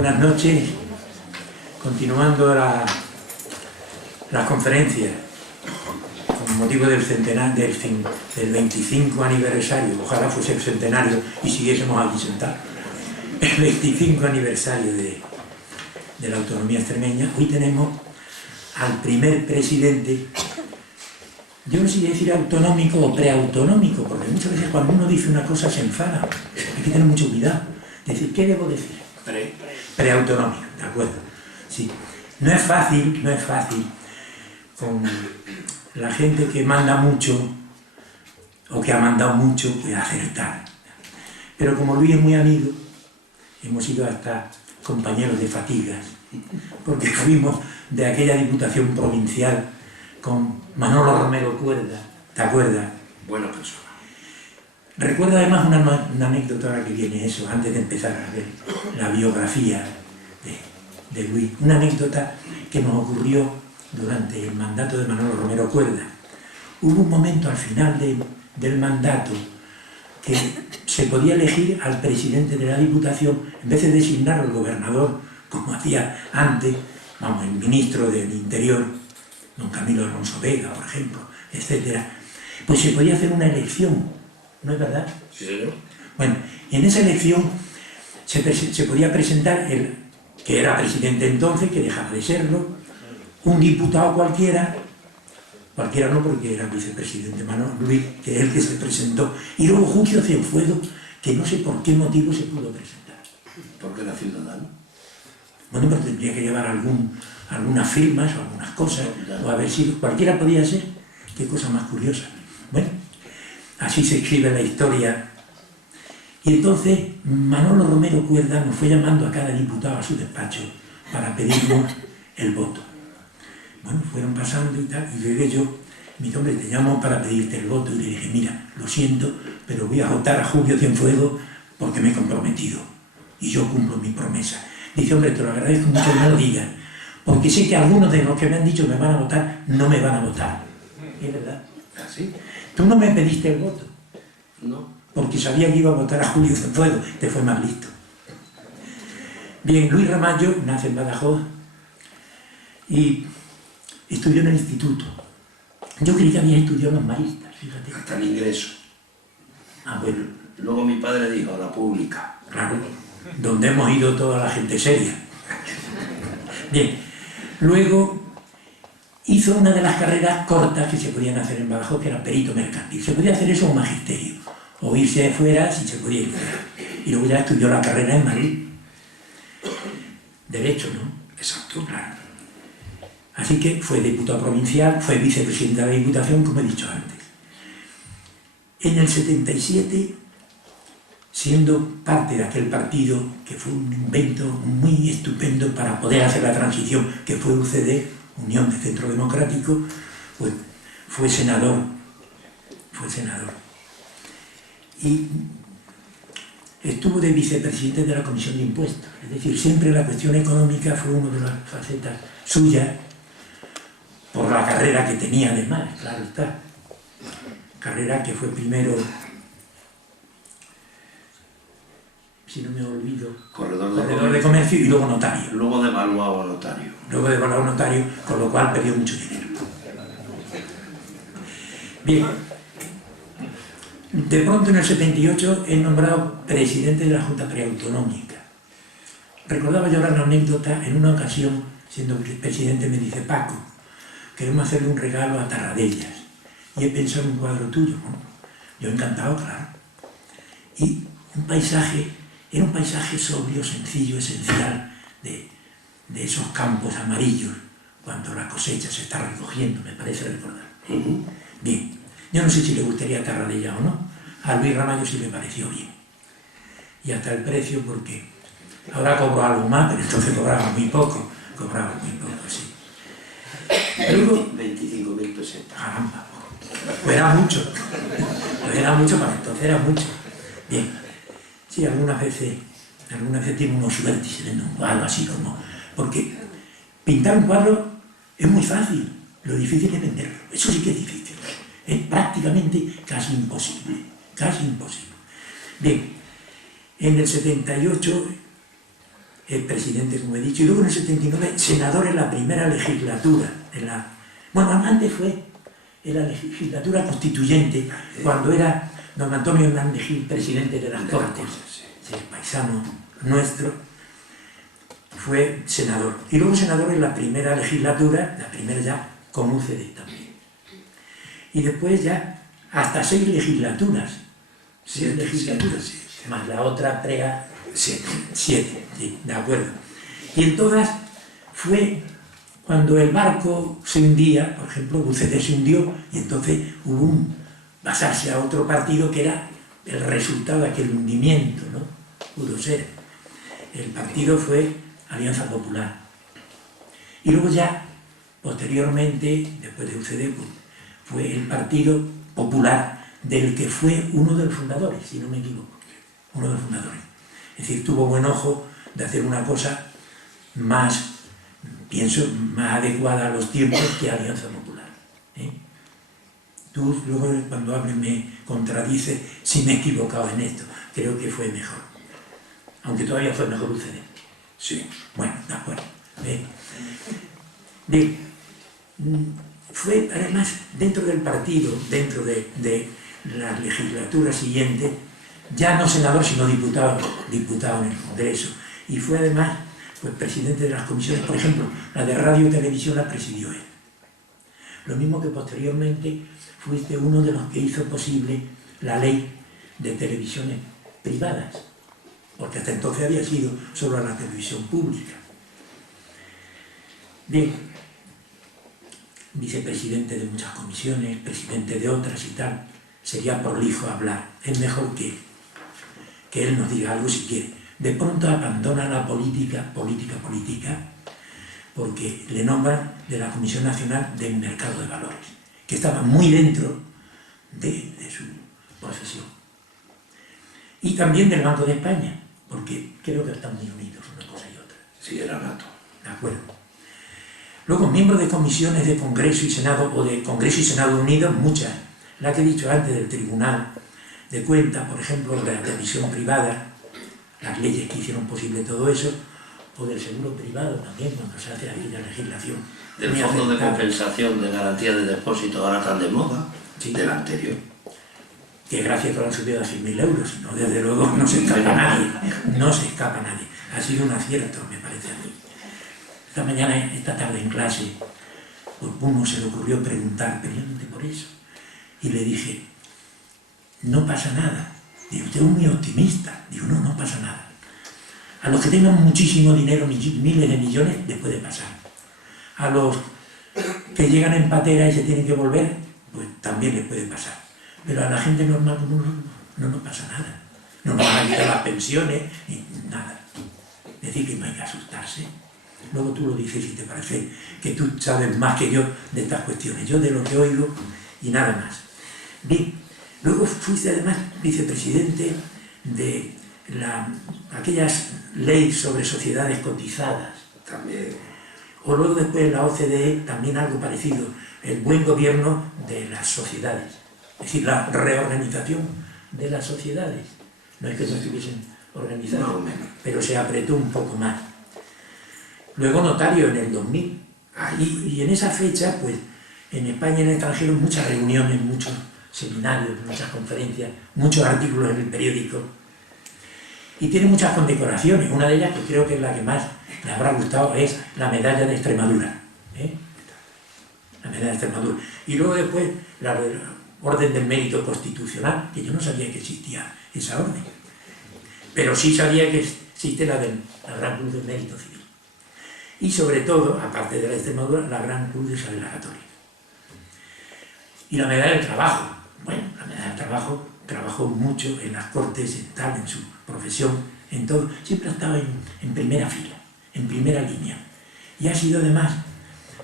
Buenas noches. Continuando las conferencias con motivo del 25 aniversario, ojalá fuese el centenario y siguiésemos aquí sentados, el 25 aniversario de la autonomía extremeña. Hoy tenemos al primer presidente, yo no sé si decir autonómico o preautonómico, porque muchas veces cuando uno dice una cosa se enfada. Hay que tener mucho cuidado. Decir, ¿qué debo decir? Preautonómico, ¿de acuerdo? Sí. No es fácil con la gente que manda mucho o que ha mandado mucho, pues acertar. Pero como Luis es muy amigo, hemos sido hasta compañeros de fatigas, porque fuimos de aquella diputación provincial con Manolo Romero Cuerda, ¿te acuerdas? Buena persona. Recuerdo además una anécdota ahora que viene eso, antes de empezar a ver la biografía de Luis. Una anécdota que nos ocurrió durante el mandato de Manolo Romero Cuerda. Hubo un momento al final del mandato que se podía elegir al presidente de la Diputación, en vez de designar al gobernador, como hacía antes, vamos, el ministro del Interior, don Camilo Alonso Vega, por ejemplo, etc. Pues se podía hacer una elección. ¿No es verdad? Sí, señor. Bueno, y en esa elección se podía presentar el que era presidente entonces, que dejaba de serlo, un diputado cualquiera no porque era vicepresidente Luis, que es el que se presentó, y luego Julio Cienfuegos, que no sé por qué motivo se pudo presentar. Porque era ciudadano. Bueno, pero tendría que llevar algunas firmas o algunas cosas, o haber sido, cualquiera podía ser. Qué cosa más curiosa. Bueno, así se escribe la historia. Y entonces Manolo Romero Cuerda nos fue llamando a cada diputado a su despacho para pedirnos el voto. Bueno, fueron pasando y tal, y llegué yo, me dice, hombre, te llamo para pedirte el voto. Y le dije, mira, lo siento, pero voy a votar a Julio Cienfuegos porque me he comprometido y yo cumplo mi promesa. Dice, hombre, te lo agradezco mucho que me lo digas, porque sé que algunos de los que me han dicho me van a votar, no me van a votar. ¿Es verdad? ¿Así? Tú no me pediste el voto. No. Porque sabía que iba a votar a Julio Cienfuegos, te fue más listo. Bien, Luis Ramallo nace en Badajoz y estudió en el instituto. Yo creí que había estudiado en los maristas, fíjate. Hasta el ingreso. Ah, bueno. Luego mi padre dijo, a la pública. Claro, donde hemos ido toda la gente seria. Bien, luego hizo una de las carreras cortas que se podían hacer en Badajoz, que era perito mercantil. Se podía hacer eso o magisterio, o irse de fuera si se podía ir fuera. Y luego ya estudió la carrera en Madrid. Derecho, ¿no? Exacto. Claro. Así que fue diputado provincial, fue vicepresidente de la Diputación, como he dicho antes. En el 77, siendo parte de aquel partido, que fue un invento muy estupendo para poder hacer la transición, que fue UCD, Unión de Centro Democrático, pues fue senador. Y estuvo de vicepresidente de la Comisión de Impuestos. Es decir, siempre la cuestión económica fue una de las facetas suyas, por la carrera que tenía además, claro está. Carrera que fue primero, si no me olvido, corredor de comercio y luego notario. Luego devaluado notario. Luego devaluado notario, con lo cual perdió mucho dinero. Bien, de pronto en el 78 es nombrado presidente de la Junta Preautonómica. Recordaba yo ahora una anécdota, en una ocasión, siendo presidente, me dice, Paco, queremos hacerle un regalo a Tarradellas y he pensado en un cuadro tuyo, ¿no? Yo encantado, claro. Y era un paisaje sobrio, sencillo, esencial, de esos campos amarillos, cuando la cosecha se está recogiendo, me parece recordar. Bien, yo no sé si le gustaría a Tarradellas o no, a Luis Ramallo sí le pareció bien. Y hasta el precio, porque ahora cobro algo más, pero entonces cobraba muy poco, sí. Luego, 25.000 pesetas. Caramba, pues era mucho para entonces, era mucho. Bien, sí, algunas veces tiene unos suerte y se vende un cuadro así como... Porque pintar un cuadro es muy fácil, lo difícil es venderlo, eso sí que es difícil, es prácticamente casi imposible. Bien, en el 78 presidente, como he dicho, y luego en el 79 senador en la primera legislatura. Bueno, antes fue en la legislatura constituyente, cuando era don Antonio Hernández Gil presidente de las Cortes, el paisano nuestro, fue senador. Y luego senador en la primera legislatura, la primera ya con UCD también. Y después ya hasta 6 legislaturas. 6 legislaturas, más la otra prega 7, sí, de acuerdo. Y en todas fue cuando el barco se hundía, por ejemplo, UCD se hundió, y entonces hubo un pasarse a otro partido que era el resultado de aquel hundimiento, ¿no? Pudo ser. El partido fue Alianza Popular. Y luego ya, posteriormente, después de UCD, pues, fue el Partido Popular, del que fue uno de los fundadores, si no me equivoco. Uno de los fundadores. Es decir, tuvo buen ojo de hacer una cosa más, pienso, más adecuada a los tiempos que Alianza Popular. Tú luego cuando hables me contradices si me he equivocado en esto. Creo que fue mejor. Aunque todavía fue mejor UCD. Sí. Bueno, de acuerdo. Bien. Fue además dentro del partido, dentro de la legislatura siguiente, ya no senador sino diputado en el Congreso, y fue además pues, presidente de las comisiones, por ejemplo, la de radio y televisión la presidió él. Lo mismo que posteriormente fuiste uno de los que hizo posible la ley de televisiones privadas, porque hasta entonces había sido solo la televisión pública. Bien, vicepresidente de muchas comisiones, presidente de otras y tal, sería prolijo hablar. Es mejor que él nos diga algo si quiere. De pronto abandona la política, porque le nombran de la Comisión Nacional del Mercado de Valores, que estaba muy dentro de su profesión. Y también del Banco de España, porque creo que están muy unidos una cosa y otra. Sí, era nato. De acuerdo. Luego, miembros de comisiones de Congreso y Senado, o de Congreso y Senado unidos, muchas. La que he dicho antes del Tribunal de Cuentas, por ejemplo, de la televisión privada, las leyes que hicieron posible todo eso, o del seguro privado también, cuando se hace aquella legislación. Del Fondo de Compensación de Garantía de Depósito, ahora tan de moda, sí, del anterior. Que gracias que lo han subido a 100.000 euros, si no, desde luego no se escapa nadie, no se escapa nadie. Ha sido un acierto, me parece a mí. Esta tarde en clase, pues uno se le ocurrió preguntar, precisamente por eso, y le dije, no pasa nada. Digo, usted es muy optimista. Digo, no pasa nada. A los que tengan muchísimo dinero, miles de millones, les puede pasar. A los que llegan en patera y se tienen que volver, pues también les puede pasar. Pero a la gente normal no nos pasa nada. No nos van a quitar las pensiones, ni nada. Es decir, que no hay que asustarse. Luego tú lo dices si te parece que tú sabes más que yo de estas cuestiones. Yo de lo que oigo y nada más. Bien, luego fuiste además vicepresidente de aquellas leyes sobre sociedades cotizadas. También. O luego después en la OCDE también algo parecido, el buen gobierno de las sociedades. Es decir, la reorganización de las sociedades. No es que no estuviesen organizadas, no, pero se apretó un poco más. Luego notario en el 2000. Y en esa fecha, pues, en España y en el extranjero, muchas reuniones, muchos seminarios, muchas conferencias, muchos artículos en el periódico. Y tiene muchas condecoraciones. Una de ellas, que creo que es la que más le habrá gustado, es la medalla de Extremadura. La medalla de Extremadura. Y luego después, la Orden del Mérito Constitucional, que yo no sabía que existía esa orden. Pero sí sabía que existe la Gran Cruz del Mérito Civil. Y sobre todo, aparte de la Extremadura, la Gran Cruz de Isabel la Católica. Y la medalla del trabajo. Bueno, la medalla del trabajo trabajó mucho en las Cortes, en su profesión, en todo. Siempre ha estado en primera fila, en primera línea. Y ha sido además,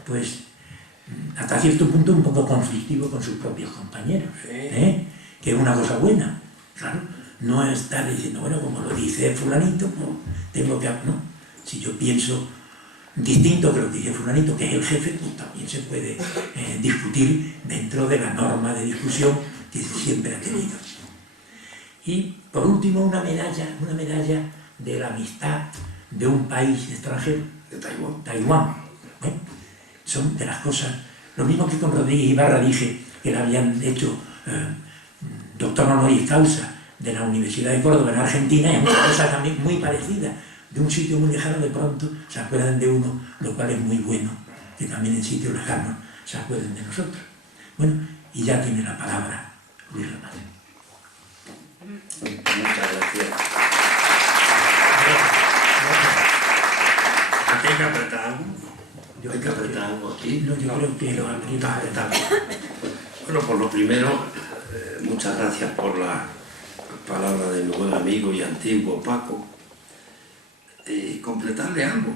pues, hasta cierto punto un poco conflictivo con sus propios compañeros. Que es una cosa buena. Claro, no estar diciendo, bueno, como lo dice fulanito, pues tengo que... No, si yo pienso distinto que lo que dice fulanito, que es el jefe, pues también se puede discutir dentro de la norma de discusión que siempre ha tenido. Y por último una medalla de la amistad de un país extranjero, de Taiwán. Taiwán. Son de las cosas, lo mismo que con Rodríguez Ibarra dije que le habían hecho doctor honoris causa de la Universidad de Córdoba en Argentina, es una cosa también muy parecida, de un sitio muy lejano de pronto se acuerdan de uno, lo cual es muy bueno, que también en sitios lejanos se acuerden de nosotros. Bueno, y ya tiene la palabra Luis Ramón. Muchas gracias. ¿Aquí hay que apretar algo? ¿Hay que apretar algo aquí? No, yo creo que lo está. Bueno, por lo primero, muchas gracias por la palabra de mi buen amigo y antiguo Paco. Y completarle algo.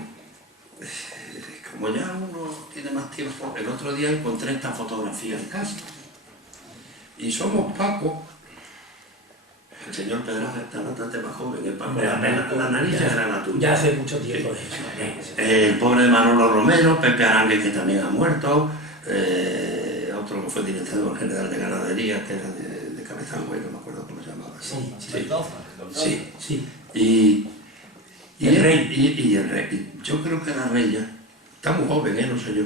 Como ya uno tiene más tiempo, el otro día encontré esta fotografía en casa. Y somos Paco. El señor Pedraja está bastante más joven, el Paco, la nariz ya era la tuya. Ya hace mucho tiempo de eso. El pobre Manolo Romero, Pepe Arangue, que también ha muerto, otro que fue director general de ganadería, que era de Cabezalgo, no me acuerdo cómo se llamaba. Sí. Y el rey. Yo creo que era rey ya. Está muy joven, no sé yo.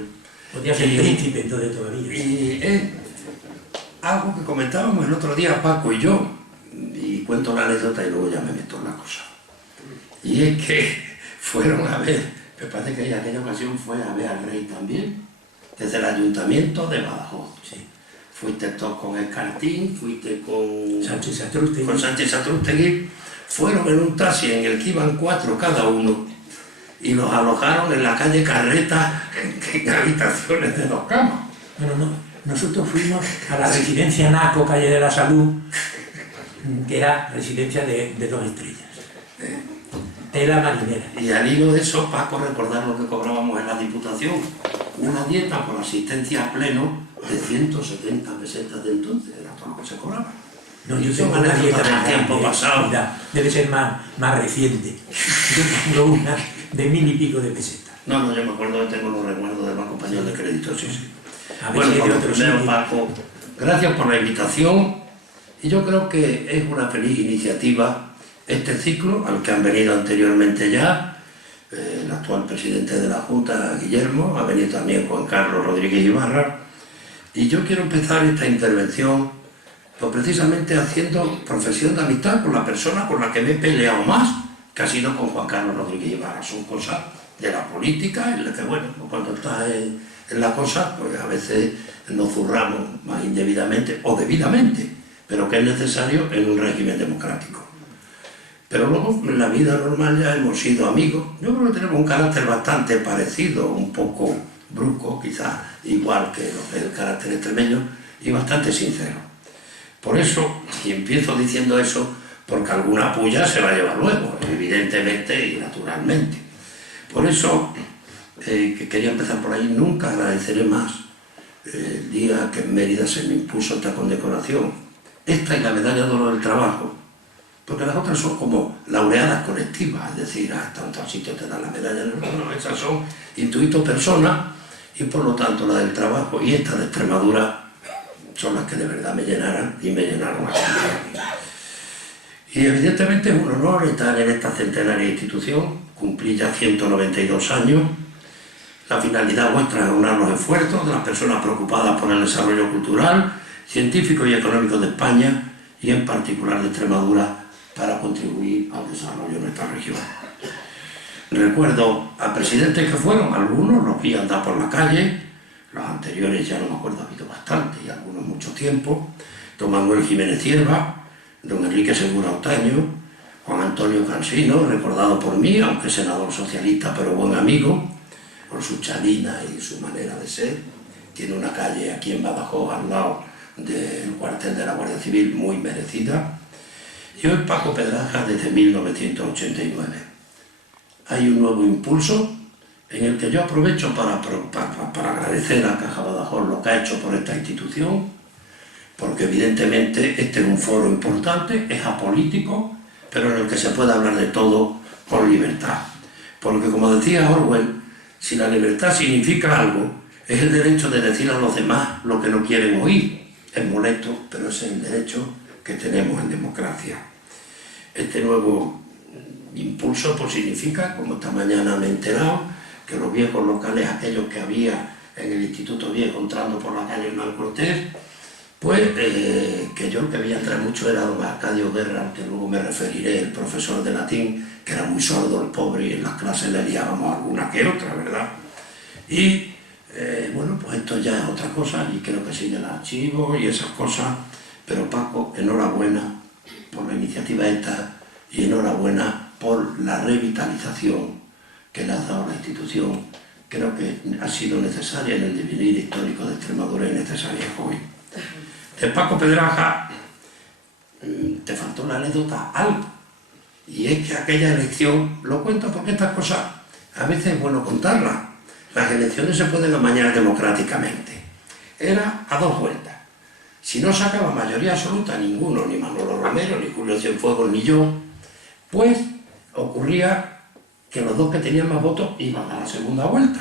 Podría ser príncipe entonces todavía. Y algo que comentábamos el otro día Paco y yo, y cuento la anécdota y luego ya me meto en la cosa. Y es que fueron a ver, me parece que en aquella ocasión fue a ver al rey también, desde el ayuntamiento de Badajoz. Sí. Fuiste todos con Escartín, fuiste con Sánchez Satrústegui, fueron en un taxi en el que iban 4 cada uno y los alojaron en la calle Carreta en habitaciones de 2 camas. Bueno, no, nosotros fuimos a la residencia Naco, calle de la Salud, que era residencia de 2 estrellas, tela marinera. Y al hilo de eso, Paco, recordar lo que cobrábamos en la Diputación, una dieta por asistencia a pleno de 170 pesetas de entonces, era todo lo que se cobraba. No, yo tengo una dieta del tiempo pasado. Debe ser más reciente. Yo tengo una de 1000 y pico de pesetas. No, yo me acuerdo que tengo los recuerdos del Banco Español de Crédito, sí. Bueno, por lo primero, Paco, gracias por la invitación. Y yo creo que es una feliz iniciativa este ciclo, al que han venido anteriormente ya el actual presidente de la Junta, Guillermo, ha venido también Juan Carlos Rodríguez Ibarra. Y yo quiero empezar esta intervención pues precisamente haciendo profesión de amistad con la persona con la que me he peleado más, que ha sido con Juan Carlos Rodríguez Ibarra. Son cosas de la política en la que, bueno, cuando estás en la cosa, pues a veces nos zurramos más indebidamente o debidamente, pero que es necesario en un régimen democrático. Pero luego, en la vida normal ya hemos sido amigos. Yo creo que tenemos un carácter bastante parecido, un poco brusco, quizás igual que el carácter extremeño, y bastante sincero. Por eso, y empiezo diciendo eso, porque alguna puya se va a llevar luego, evidentemente y naturalmente. Por eso, que quería empezar por ahí, nunca agradeceré más el día que en Mérida se me impuso esta condecoración. Esta y la medalla de oro del trabajo, porque las otras son como laureadas colectivas, es decir, hasta un sitio te dan la medalla, no, esas son intuito personas, y por lo tanto la del trabajo y esta de Extremadura son las que de verdad me llenaran y me llenaron así. Y evidentemente es un honor estar en esta centenaria institución, cumplí ya 192 años. La finalidad vuestra es aunar los esfuerzos de las personas preocupadas por el desarrollo cultural, científico y económico de España y en particular de Extremadura para contribuir al desarrollo de nuestra región. Recuerdo a presidentes que fueron, algunos los vi andar por la calle, los anteriores ya no me acuerdo, ha habido bastante y algunos mucho tiempo, don Manuel Jiménez Cierva, don Enrique Segura Otaño, Juan Antonio Cansino, recordado por mí, aunque senador socialista pero buen amigo, por su chalina y su manera de ser. Tiene una calle aquí en Badajoz al lado del cuartel de la Guardia Civil muy merecida. Y hoy Paco Pedraja desde 1989. Hay un nuevo impulso en el que yo aprovecho para agradecer a Caja Badajoz lo que ha hecho por esta institución, porque evidentemente este es un foro importante, es apolítico, pero en el que se puede hablar de todo con libertad. Porque como decía Orwell, si la libertad significa algo, es el derecho de decir a los demás lo que no quieren oír. Es molesto, pero ese es el derecho que tenemos en democracia. Este nuevo Impulso pues significa, como esta mañana me he enterado, que los viejos locales, aquellos que había en el Instituto Viejo entrando por la calle Hernán Cortés, pues que yo el que veía entrar mucho era don Arcadio Guerra, al que luego me referiré, el profesor de latín, que era muy sordo el pobre, y en las clases le liábamos alguna que otra, ¿verdad? Y bueno, pues esto ya es otra cosa, y creo que sigue el archivo y esas cosas, pero Paco, enhorabuena por la iniciativa esta, y enhorabuena por la revitalización que le ha dado la institución. Creo que ha sido necesaria en el devenir histórico de Extremadura y necesaria hoy. De Paco Pedraja te faltó la anécdota algo, y es que aquella elección, lo cuento porque estas cosas a veces es bueno contarlas. Las elecciones se pueden amañar democráticamente. Era a 2 vueltas. Si no sacaba mayoría absoluta ninguno, ni Manolo Romero, ni Julio Cienfuegos, ni yo, pues ocurría que los dos que tenían más votos iban a la segunda vuelta.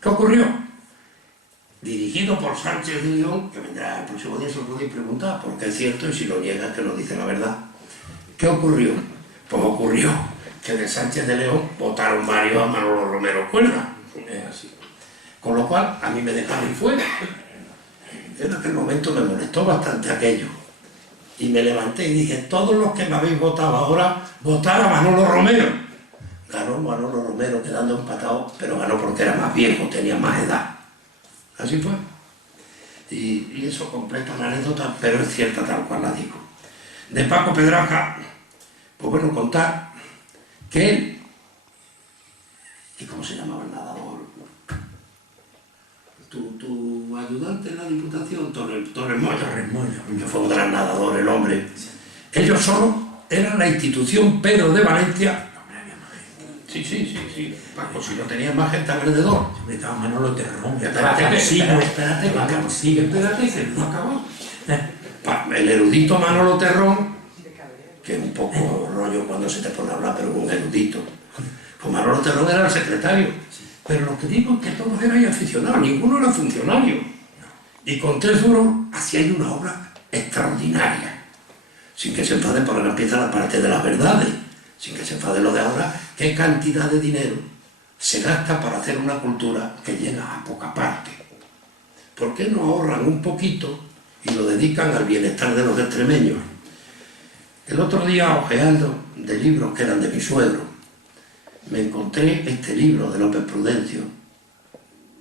¿Qué ocurrió? Dirigido por Sánchez de León, que vendrá el próximo día, se lo podéis preguntar, porque es cierto, y si lo niega es que no dice la verdad. ¿Qué ocurrió? Pues ocurrió que de Sánchez de León votaron varios a Manolo Romero Cuerda. Es así. Con lo cual, a mí me dejaron fuera. En aquel momento me molestó bastante aquello. Y me levanté y dije, todos los que me habéis votado ahora, votar a Manolo Romero. Ganó Manolo Romero quedando empatado, pero ganó porque era más viejo, tenía más edad. Así fue. Y eso completa la anécdota, pero es cierta tal cual la digo. De Paco Pedraja, pues bueno, contar que él, ¿y cómo se llamaba el nadador? Tu ayudante en la Diputación, Torres Moya, que fue un gran nadador el hombre. Ellos solo eran la institución Pedro de Valencia. Sí. Paco, si no tenía más gente alrededor. Estaba Manolo Terrón. Espérate, que no acabó. El erudito Manolo Terrón, que es un poco rollo cuando se te pone a hablar, pero un erudito. Pues Manolo Terrón era el secretario. Pero lo que digo es que todos eran aficionados, ninguno era funcionario. Y con 3 duros hacía una obra extraordinaria. Sin que se enfaden, porque ahora empieza la parte de las verdades. Sin que se enfade lo de ahora, qué cantidad de dinero se gasta para hacer una cultura que llega a poca parte. ¿Por qué no ahorran un poquito y lo dedican al bienestar de los extremeños? El otro día, hojeando de libros que eran de mi suegro, me encontré este libro de López Prudencio,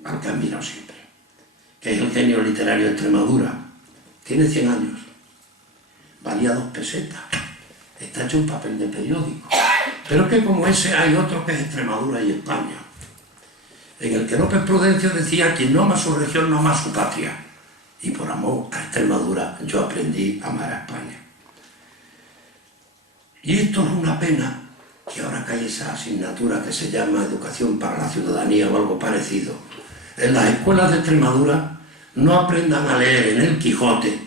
al que he admirado siempre, que es El genio literario de Extremadura. Tiene 100 años, valía 2 pesetas, está hecho en papel de periódico. Pero es que como ese hay otro que es Extremadura y España, en el que López Prudencio decía: quien no ama su región no ama su patria. Y por amor a Extremadura yo aprendí a amar a España. Y esto es una pena, que ahora que hay esa asignatura que se llama Educación para la Ciudadanía o algo parecido, en las escuelas de Extremadura no aprendan a leer en el Quijote,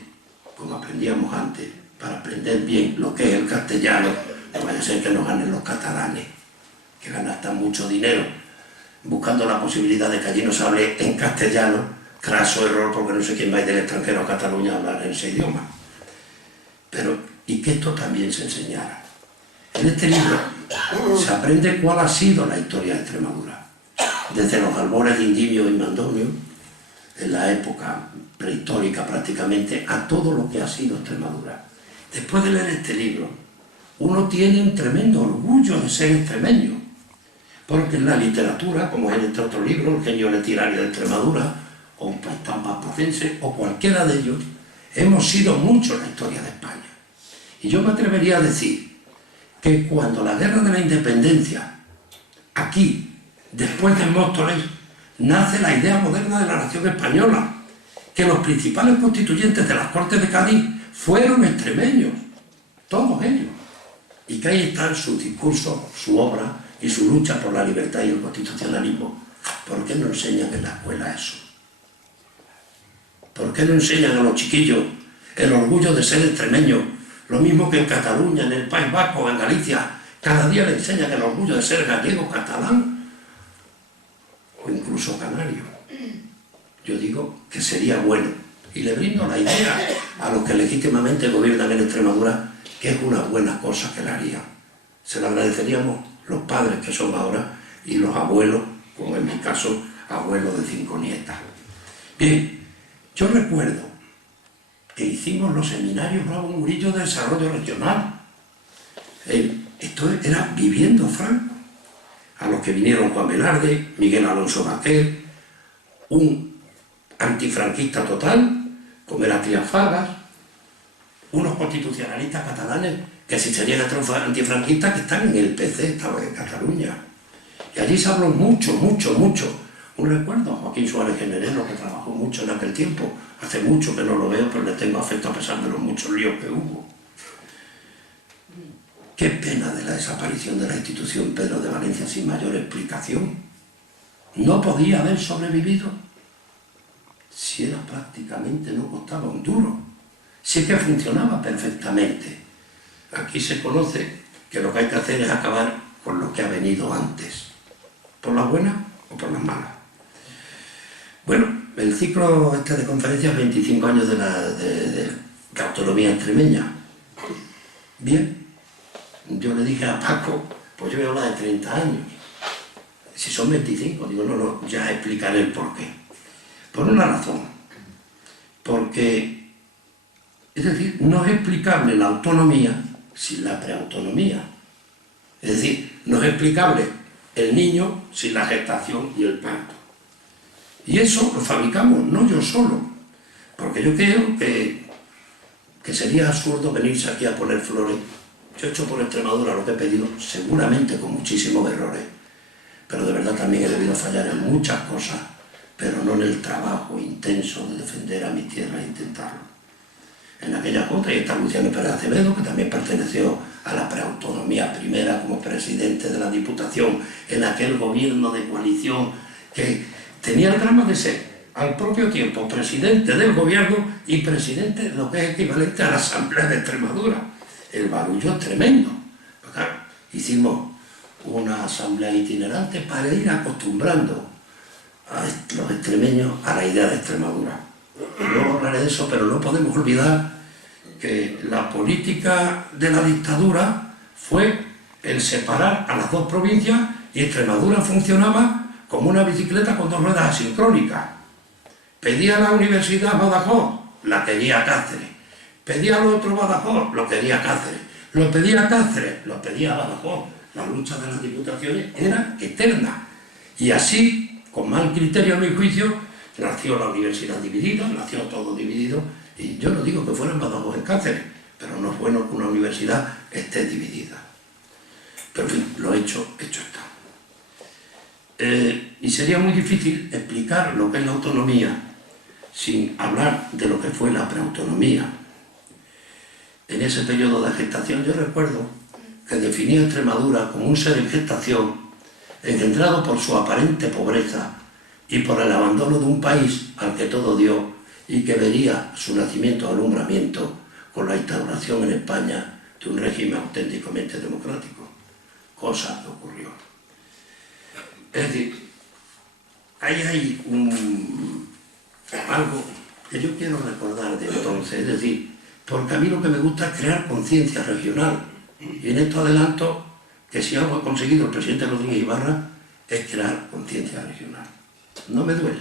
como aprendíamos antes, para aprender bien lo que es el castellano. No vaya a ser que nos ganen los catalanes, que gastan mucho dinero buscando la posibilidad de que allí no se hable en castellano. Craso error, porque no sé quién va a ir del extranjero a Cataluña a hablar en ese idioma. Pero, y que esto también se enseñara. En este libro se aprende cuál ha sido la historia de Extremadura, desde los albores de Indimio y Mandonio, en la época prehistórica prácticamente, a todo lo que ha sido Extremadura. Después de leer este libro, uno tiene un tremendo orgullo de ser extremeño, porque en la literatura, como en este otro libro, El genio literario de Extremadura, o Un país tan papacense, o cualquiera de ellos, hemos sido mucho en la historia de España. Y yo me atrevería a decir que cuando la guerra de la independencia, aquí, después de Móstoles, nace la idea moderna de la nación española, que los principales constituyentes de las Cortes de Cádiz fueron extremeños, todos ellos, y que ahí están sus discursos, su obra y su lucha por la libertad y el constitucionalismo. ¿Por qué no enseñan en la escuela eso? ¿Por qué no enseñan a los chiquillos el orgullo de ser extremeños? Lo mismo que en Cataluña, en el País Vasco, en Galicia, cada día le enseñan el orgullo de ser gallego, catalán o incluso canario. Yo digo que sería bueno, y le brindo la idea a los que legítimamente gobiernan en Extremadura, que es una buena cosa que le harían. se lo agradeceríamos los padres que son ahora y los abuelos, como en mi caso, abuelo de 5 nietas. Bien, yo recuerdo que hicimos los seminarios Bravo Murillo de Desarrollo Regional. Esto era viviendo Franco. A los que vinieron Juan Velarde, Miguel Alonso Baquer, un antifranquista total, como era Trias Fargas, unos constitucionalistas catalanes que si serían antifranquistas que están en el PC, estaban en Cataluña. Y allí se habló mucho. Un recuerdo a Joaquín Suárez Generero, que trabajó mucho en aquel tiempo. Hace mucho que no lo veo, pero le tengo afecto a pesar de los muchos líos que hubo. Qué pena de la desaparición de la institución Pedro de Valencia sin mayor explicación. No podía haber sobrevivido si era prácticamente, no costaba un duro. Sí que funcionaba perfectamente. Aquí se conoce que lo que hay que hacer es acabar con lo que ha venido antes, por las buenas o por las malas. Bueno, el ciclo este de conferencias, 25 años de la autonomía extremeña. Bien, yo le dije a Paco, pues yo voy a hablar de 30 años. Si son 25, digo, no, ya explicaré el porqué. Por una razón, porque, es decir, no es explicable la autonomía sin la preautonomía. Es decir, no es explicable el niño sin la gestación y el parto. Y eso lo fabricamos, no yo solo, porque yo creo que sería absurdo venirse aquí a poner flores. Yo he hecho por Extremadura lo que he pedido, seguramente con muchísimos errores, pero de verdad también he debido fallar en muchas cosas, pero no en el trabajo intenso de defender a mi tierra e intentarlo. En aquella junta, y está Luciano Pérez Acevedo, que también perteneció a la preautonomía primera como presidente de la Diputación, en aquel gobierno de coalición que tenía el drama de ser al propio tiempo presidente del gobierno y presidente de lo que es equivalente a la Asamblea de Extremadura. El barullo es tremendo. Pero claro, hicimos una asamblea itinerante para ir acostumbrando a los extremeños a la idea de Extremadura. Luego hablaré de eso, pero no podemos olvidar que la política de la dictadura fue el separar a las dos provincias y Extremadura funcionaba como una bicicleta con dos ruedas asincrónicas. Pedía a la Universidad Badajoz, la quería Cáceres. Pedía al otro Badajoz, lo quería Cáceres. Lo pedía Cáceres, lo pedía Badajoz. La lucha de las diputaciones era eterna. Y así, con mal criterio a mi juicio, nació la universidad dividida, nació todo dividido. Y yo no digo que fuera en Badajoz en Cáceres, pero no es bueno que una universidad esté dividida. Pero en fin, lo hecho está. Y sería muy difícil explicar lo que es la autonomía sin hablar de lo que fue la preautonomía. En ese periodo de gestación yo recuerdo que definía Extremadura como un ser en gestación engendrado por su aparente pobreza y por el abandono de un país al que todo dio y que vería su nacimiento o alumbramiento con la instauración en España de un régimen auténticamente democrático, cosa que ocurrió. Es decir, ahí hay algo que yo quiero recordar de entonces, es decir, porque a mí lo que me gusta es crear conciencia regional. Y en esto adelanto que si algo ha conseguido el presidente Rodríguez Ibarra es crear conciencia regional. No me duele.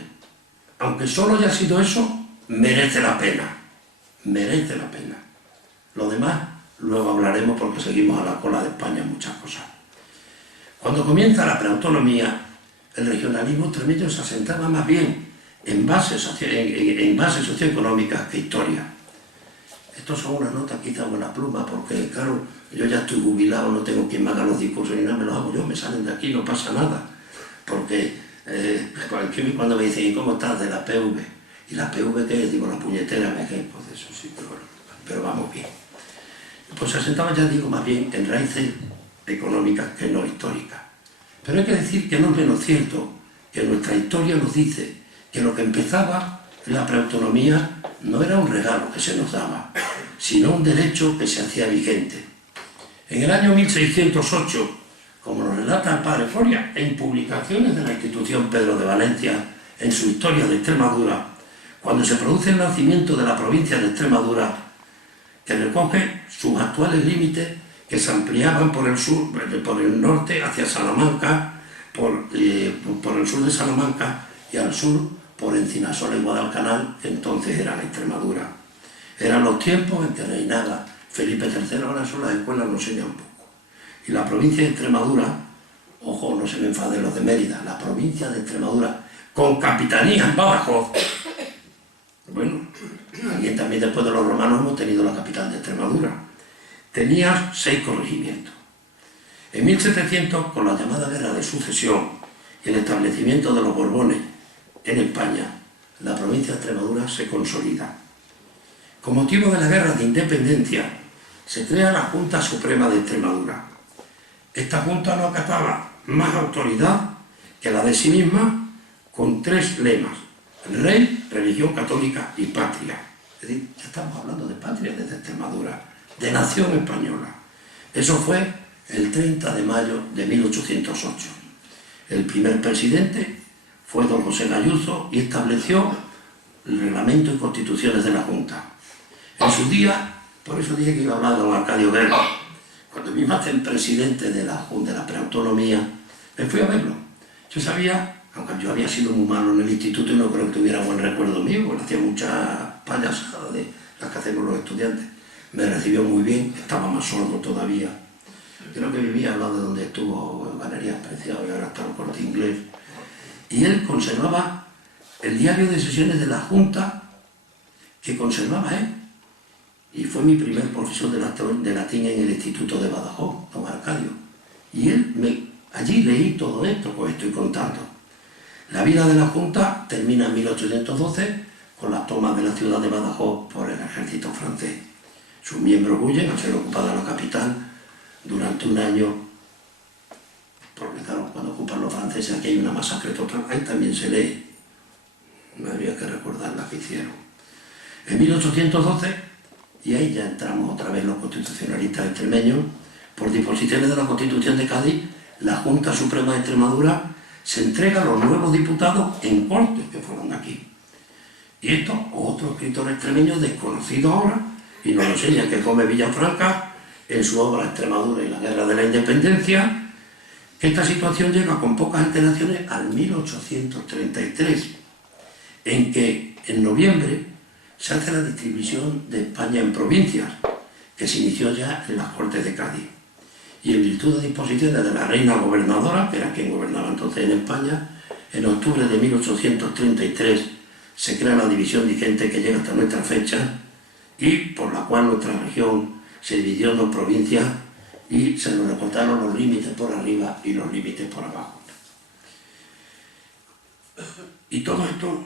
Aunque solo haya sido eso, merece la pena. Merece la pena. Lo demás, luego hablaremos porque seguimos a la cola de España en muchas cosas. Cuando comienza la preautonomía, el regionalismo extremeño se asentaba más bien en bases socioeconómicas que historia. Estos son unas notas quizá buena pluma, porque claro, yo ya estoy jubilado, no tengo quien me haga los discursos ni nada, me los hago yo, me salen de aquí, no pasa nada. Porque cuando me dicen, ¿y cómo estás de la PV? ¿Y la PV qué es? Digo, la puñetera vejez, pues eso sí, pero vamos bien. Pues se asentaba, ya digo, más bien en raíces económicas que no históricas. Pero hay que decir que no es menos cierto que nuestra historia nos dice que lo que empezaba en la preautonomía no era un regalo que se nos daba, sino un derecho que se hacía vigente. En el año 1608, como nos relata el padre Foria, en publicaciones de la institución Pedro de Valencia, en su Historia de Extremadura, cuando se produce el nacimiento de la provincia de Extremadura, que recoge sus actuales límites que se ampliaban por el sur, por el norte hacia Salamanca, por el sur de Salamanca y al sur por Encinasola y Guadalcanal, que entonces era la Extremadura. Eran los tiempos en que reinaba Felipe III, ahora son las escuelas lo enseñan un poco. Y la provincia de Extremadura, ojo, no se me enfaden los de Mérida, la provincia de Extremadura, con capitanía en Badajoz. Bueno, aquí también después de los romanos hemos tenido la capital de Extremadura. Tenía 6 corregimientos. En 1700, con la llamada Guerra de Sucesión y el establecimiento de los Borbones en España, la provincia de Extremadura se consolida. Con motivo de la Guerra de Independencia, se crea la Junta Suprema de Extremadura. Esta Junta no acataba más autoridad que la de sí misma, con 3 lemas: rey, religión católica y patria. Es decir, ya estamos hablando de patria desde Extremadura, de nación española. Eso fue el 30 de mayo de 1808. El primer presidente fue don José Gayuzo y estableció el reglamento y constituciones de la Junta. En su día, por eso dije que iba a hablar de don Arcadio Guerra, cuando me hacen presidente de la preautonomía, me fui a verlo. Yo sabía, aunque yo había sido muy malo en el instituto y no creo que tuviera buen recuerdo mío, porque hacía muchas payasadas de las que hacemos los estudiantes. Me recibió muy bien, estaba más sordo todavía. Creo que vivía al lado de donde estuvo Galerías Preciados y ahora está el Corte Inglés. Y él conservaba el diario de sesiones de la Junta que conservaba él. Y fue mi primer profesor de latín en el Instituto de Badajoz, don Arcadio. Y allí leí todo esto que os estoy contando. La vida de la Junta termina en 1812 con la toma de la ciudad de Badajoz por el ejército francés. Sus miembros huyen al ser ocupada la capital durante un año, porque claro, cuando ocupan los franceses aquí hay una masacre total, ahí también se lee, no había que recordar la que hicieron. En 1812, y ahí ya entramos otra vez los constitucionalistas extremeños, por disposiciones de la Constitución de Cádiz, la Junta Suprema de Extremadura se entrega a los nuevos diputados en Cortes, que fueron de aquí. Y esto, otro escritor extremeño desconocido ahora, y nos lo enseña que Gómez Villafranca, en su obra Extremadura y la Guerra de la Independencia, que esta situación llega con pocas alteraciones al 1833, en que en noviembre se hace la distribución de España en provincias, que se inició ya en las Cortes de Cádiz. Y en virtud de disposiciones de la reina gobernadora, que era quien gobernaba entonces en España, en octubre de 1833 se crea la división vigente que llega hasta nuestra fecha y por la cual nuestra región se dividió en 2 provincias y se nos recortaron los límites por arriba y los límites por abajo. Y todo esto,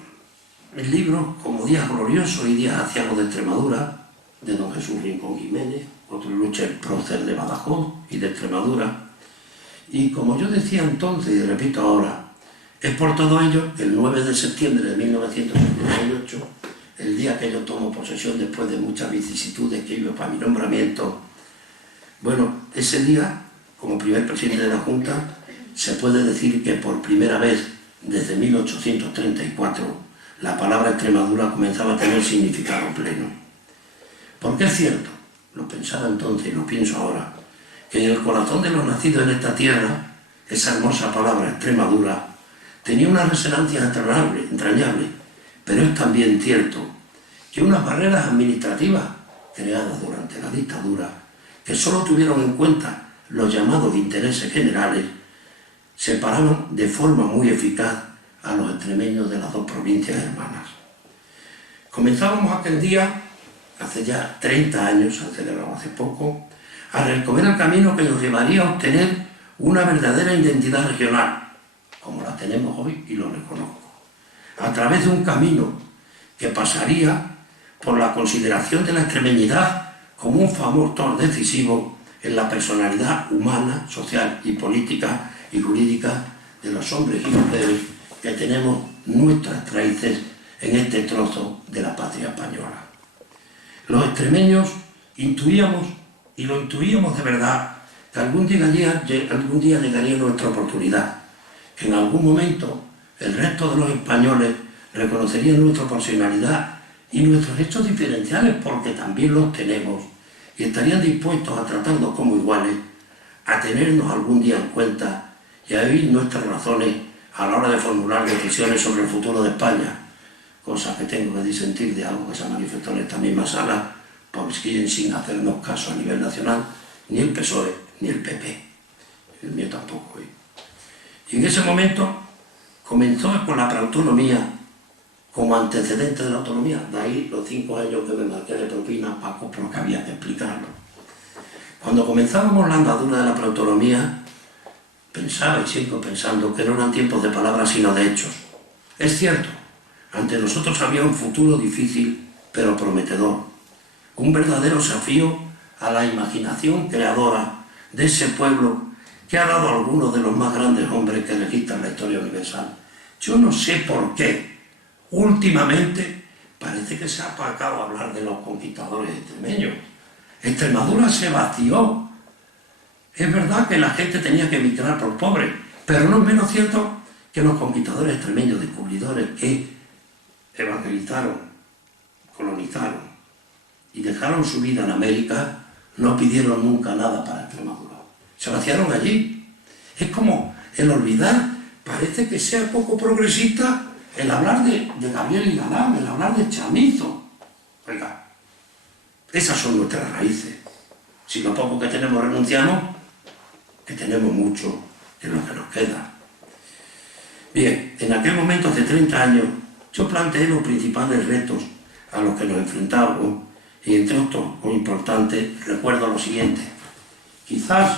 el libro, como Días Gloriosos y Días Aciagos de Extremadura, de don Jesús Rincón Jiménez, otro lucha el prócer de Badajoz y de Extremadura. Y como yo decía entonces, y repito ahora, es por todo ello que el 9 de septiembre de 1978, el día que yo tomo posesión después de muchas vicisitudes que iba para mi nombramiento, bueno, ese día, como primer presidente de la Junta, se puede decir que por primera vez desde 1834 la palabra Extremadura comenzaba a tener significado pleno. Porque es cierto, lo pensaba entonces y lo pienso ahora, que en el corazón de los nacidos en esta tierra, esa hermosa palabra Extremadura tenía una resonancia entrañable, pero es también cierto que unas barreras administrativas creadas durante la dictadura, que solo tuvieron en cuenta los llamados intereses generales, separaban de forma muy eficaz a los extremeños de las 2 provincias hermanas. Comenzábamos aquel día, hace ya 30 años, se celebraba hace poco, a recorrer el camino que nos llevaría a obtener una verdadera identidad regional, como la tenemos hoy y lo reconozco, a través de un camino que pasaría por la consideración de la extremeñidad como un factor decisivo en la personalidad humana, social y política y jurídica de los hombres y mujeres que tenemos nuestras raíces en este trozo de la patria española. Los extremeños intuíamos, y lo intuíamos de verdad, que algún día llegaría nuestra oportunidad, que en algún momento el resto de los españoles reconocerían nuestra personalidad y nuestros hechos diferenciales, porque también los tenemos, y estarían dispuestos a tratarnos como iguales, a tenernos algún día en cuenta y a oír nuestras razones a la hora de formular decisiones sobre el futuro de España, cosa que tengo que disentir de algo que se ha manifestado en esta misma sala, porque siguen sin hacernos caso a nivel nacional, ni el PSOE ni el PP, el mío tampoco. Y en ese momento comenzó con la preautonomía como antecedente de la autonomía, de ahí los 5 años que me marqué de propina, Paco, porque había que explicarlo. Cuando comenzábamos la andadura de la preautonomía, pensaba y sigo pensando que no eran tiempos de palabras sino de hechos. Es cierto, ante nosotros había un futuro difícil pero prometedor, un verdadero desafío a la imaginación creadora de ese pueblo que ha dado a algunos de los más grandes hombres que registran la historia universal. Yo no sé por qué, últimamente parece que se ha apagado hablar de los conquistadores extremeños. Extremadura se vació. Es verdad que la gente tenía que emigrar por pobre, pero no es menos cierto que los conquistadores extremeños, descubridores que evangelizaron, colonizaron y dejaron su vida en América, no pidieron nunca nada para Extremadura. Se vaciaron allí. Es como el olvidar, parece que sea poco progresista el hablar de Gabriel y Galán, el hablar de Chamizo. Oiga, esas son nuestras raíces. Si lo poco que tenemos renunciamos, que tenemos mucho en lo que nos queda. Bien, en aquel momento, hace 30 años, yo planteé los principales retos a los que nos enfrentábamos y, entre otros, muy importante, recuerdo lo siguiente. Quizás,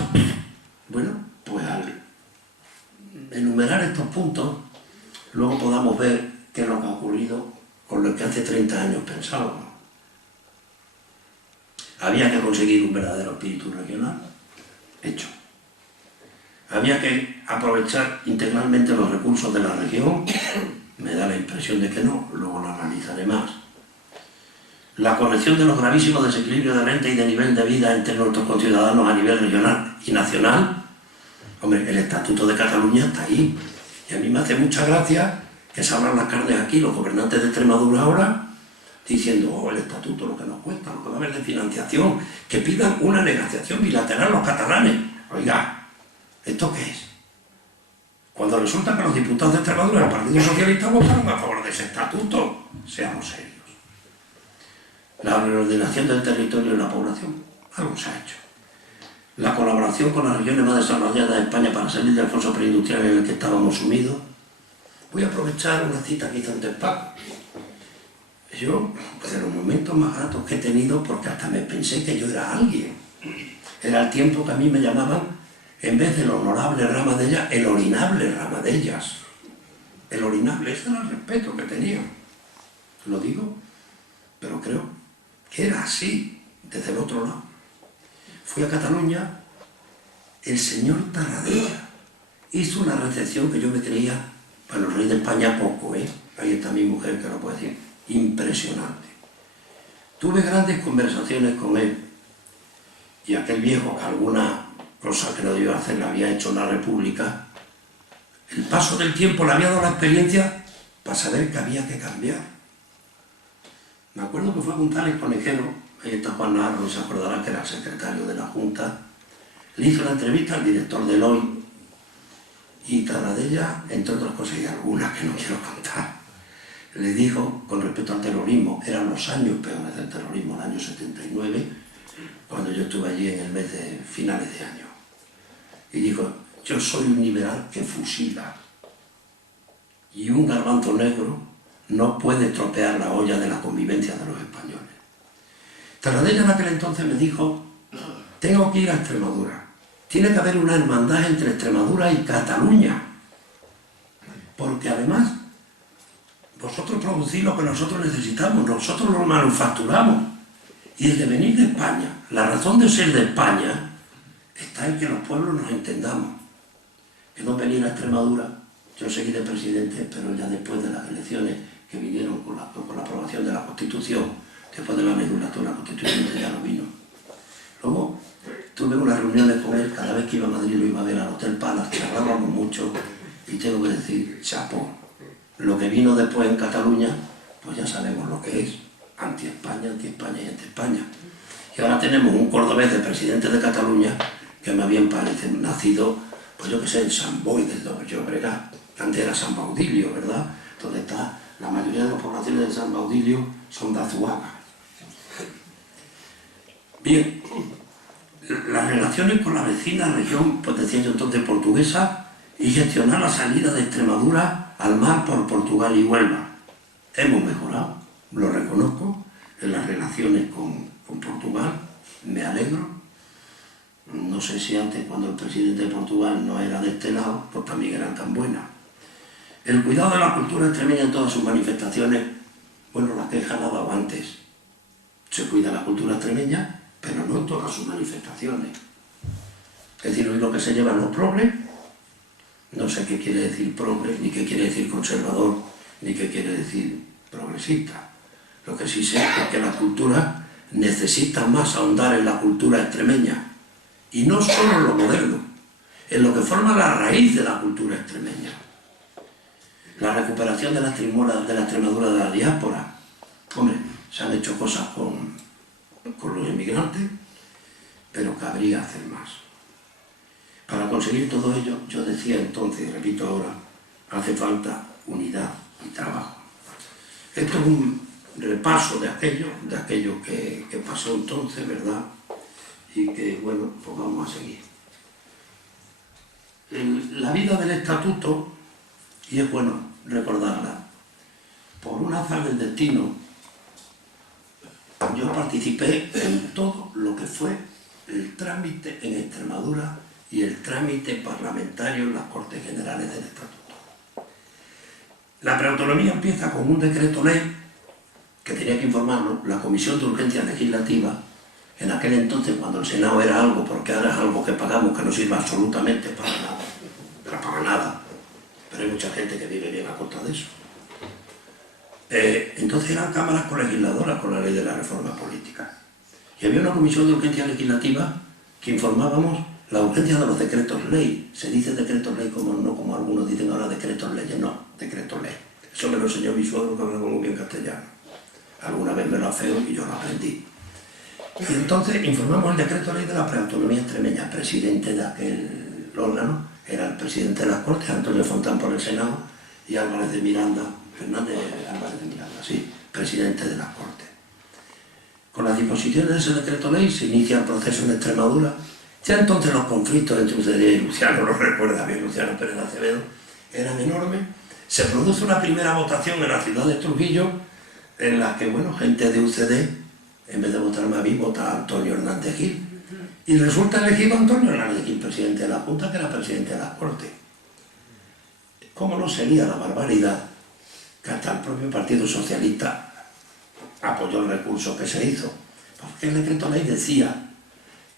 bueno, pues al enumerar estos puntos, luego podamos ver qué es lo que ha ocurrido con lo que hace 30 años pensábamos. Había que conseguir un verdadero espíritu regional, hecho. Había que aprovechar integralmente los recursos de la región, me da la impresión de que no, luego lo analizaré más. La corrección de los gravísimos desequilibrios de renta y de nivel de vida entre nuestros conciudadanos a nivel regional y nacional. Hombre, el Estatuto de Cataluña está ahí, y a mí me hace mucha gracia que se abran las carnes aquí los gobernantes de Extremadura ahora, diciendo, oh, el Estatuto, lo que nos cuesta, lo que va a haber de financiación, que pidan una negociación bilateral los catalanes. Oiga, ¿esto qué es? Cuando resulta que los diputados de Extremadura del Partido Socialista votaron a favor de ese estatuto, seamos serios. La reordenación del territorio y la población, algo se ha hecho. La colaboración con las regiones más desarrolladas de España para salir del foso preindustrial en el que estábamos sumidos. Voy a aprovechar una cita que hizo antes Paco. Yo, de los momentos más gratos que he tenido, porque hasta me pensé que yo era alguien. Era el tiempo que a mí me llamaban, en vez del honorable Ramadella, el orinable Ramadellas. El orinable, ese era el respeto que tenía. Lo digo, pero creo que era así, desde el otro lado. Fui a Cataluña, el señor Tarradella hizo una recepción que yo me creía, para el rey de España poco, ahí está mi mujer que lo puede decir, impresionante. Tuve grandes conversaciones con él, y aquel viejo, alguna cosa que no debió hacer, la había hecho en la República, el paso del tiempo le había dado la experiencia para saber que había que cambiar. Me acuerdo que fue a González Conejero, ahí está Juan Navarro, se acordará que era el secretario de la Junta, le hizo la entrevista al director del Hoy, y Tarradella, entre otras cosas y algunas que no quiero contar, le dijo, con respecto al terrorismo, eran los años peores del terrorismo, el año 79, cuando yo estuve allí en el mes de finales de año, y dijo, yo soy un liberal que fusila, y un garbanzo negro no puede tropear la olla de la convivencia de los españoles. Tarradella en aquel entonces me dijo, tengo que ir a Extremadura, tiene que haber una hermandad entre Extremadura y Cataluña, porque además vosotros producís lo que nosotros necesitamos, nosotros lo manufacturamos, y el devenir de España, la razón de ser de España, está en que los pueblos nos entendamos. Que no venir a Extremadura, yo seguí de presidente, pero ya después de las elecciones que vinieron con la aprobación de la Constitución, después de la legislatura constituyente ya no vino. Luego tuve unas reuniones con él, cada vez que iba a Madrid lo iba a ver al Hotel Palace, charlábamos mucho, y tengo que decir, chapó, lo que vino después en Cataluña, pues ya sabemos lo que es, anti-España y anti-España. Y ahora tenemos un cordobés de presidente de Cataluña que más bien parece nacido, pues yo que sé, en Sant Boi del Llobregat. Antes era Sant Baudilio, ¿verdad? Donde está la mayoría de las poblaciones de Sant Baudilio son de Azuaga. Bien, las relaciones con la vecina región, pues decía yo entonces, portuguesa, y gestionar la salida de Extremadura al mar por Portugal y Huelva. Hemos mejorado, lo reconozco, en las relaciones con Portugal, me alegro. No sé si antes, cuando el presidente de Portugal no era de este lado, pues también eran tan buenas. El cuidado de la cultura extremeña en todas sus manifestaciones, bueno, la queja la ha dado antes. Se cuida la cultura extremeña, pero no en todas sus manifestaciones. Es decir, hoy lo que se llevan los progres, no sé qué quiere decir progre, ni qué quiere decir conservador, ni qué quiere decir progresista. Lo que sí sé es que la cultura necesita más ahondar en la cultura extremeña, y no solo en lo moderno, en lo que forma la raíz de la cultura extremeña. La recuperación de la Extremadura de la diáspora. Hombre, se han hecho cosas con los inmigrantes, pero cabría hacer más. Para conseguir todo ello, yo decía entonces, y repito ahora, hace falta unidad y trabajo. Esto es un repaso de aquello que pasó entonces, ¿verdad? Y que, bueno, pues vamos a seguir. La vida del estatuto, y es bueno recordarla, por un azar del destino, yo participé en todo lo que fue el trámite en Extremadura y el trámite parlamentario en las Cortes Generales del Estatuto. La preautonomía empieza con un decreto ley que tenía que informarnos la Comisión de Urgencia Legislativa, en aquel entonces cuando el Senado era algo, porque ahora es algo que pagamos que no sirve absolutamente para nada, pero hay mucha gente que vive bien a costa de eso. Entonces eran cámaras colegisladoras con la ley de la reforma política. Y había una comisión de urgencia legislativa que informábamos la urgencia de los decretos ley. Se dice decretos ley no como algunos dicen ahora decretos leyes, no, decretos ley. Eso me lo enseñó mi suegro, que hablaba muy bien castellano. Alguna vez me lo afeo y yo lo aprendí. Y entonces informamos el decreto ley de la preautonomía extremeña. Presidente de aquel órgano era el presidente de las Cortes, Antonio Fontán por el Senado, y Álvarez de Miranda, Fernández Álvarez de Miranda, sí, presidente de las Cortes. Con las disposiciones de ese decreto ley se inicia el proceso en Extremadura. Ya entonces los conflictos entre UCD y Luciano, lo recuerda bien Luciano Pérez de Acevedo, eran enormes. Se produce una primera votación en la ciudad de Trujillo, en la que, bueno, gente de UCD, en vez de votarme a mí, vota a Antonio Hernández Gil. Y resulta elegido Antonio Hernández Gil, presidente de la Junta, que era presidente de las Cortes. ¿Cómo no sería la barbaridad que hasta el propio Partido Socialista apoyó el recurso que se hizo? Porque el decreto ley decía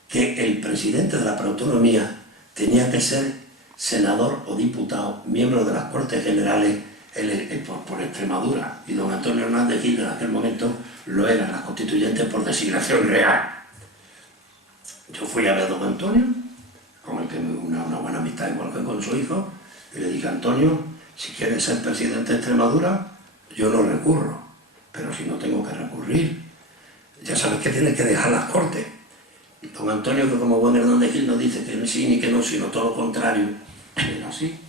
que el presidente de la preautonomía tenía que ser senador o diputado, miembro de las Cortes Generales por Extremadura, y don Antonio Hernández Gil en aquel momento lo eran las constituyentes por designación real. Yo fui a ver a don Antonio, con el que me una buena amistad igual que con su hijo, y le dije: Antonio, si quieres ser presidente de Extremadura, yo no recurro, pero si no tengo que recurrir, ya sabes que tienes que dejar las Cortes. Don Antonio, que como buen Hernández Gil no dice que sí ni que no, sino todo lo contrario, era así.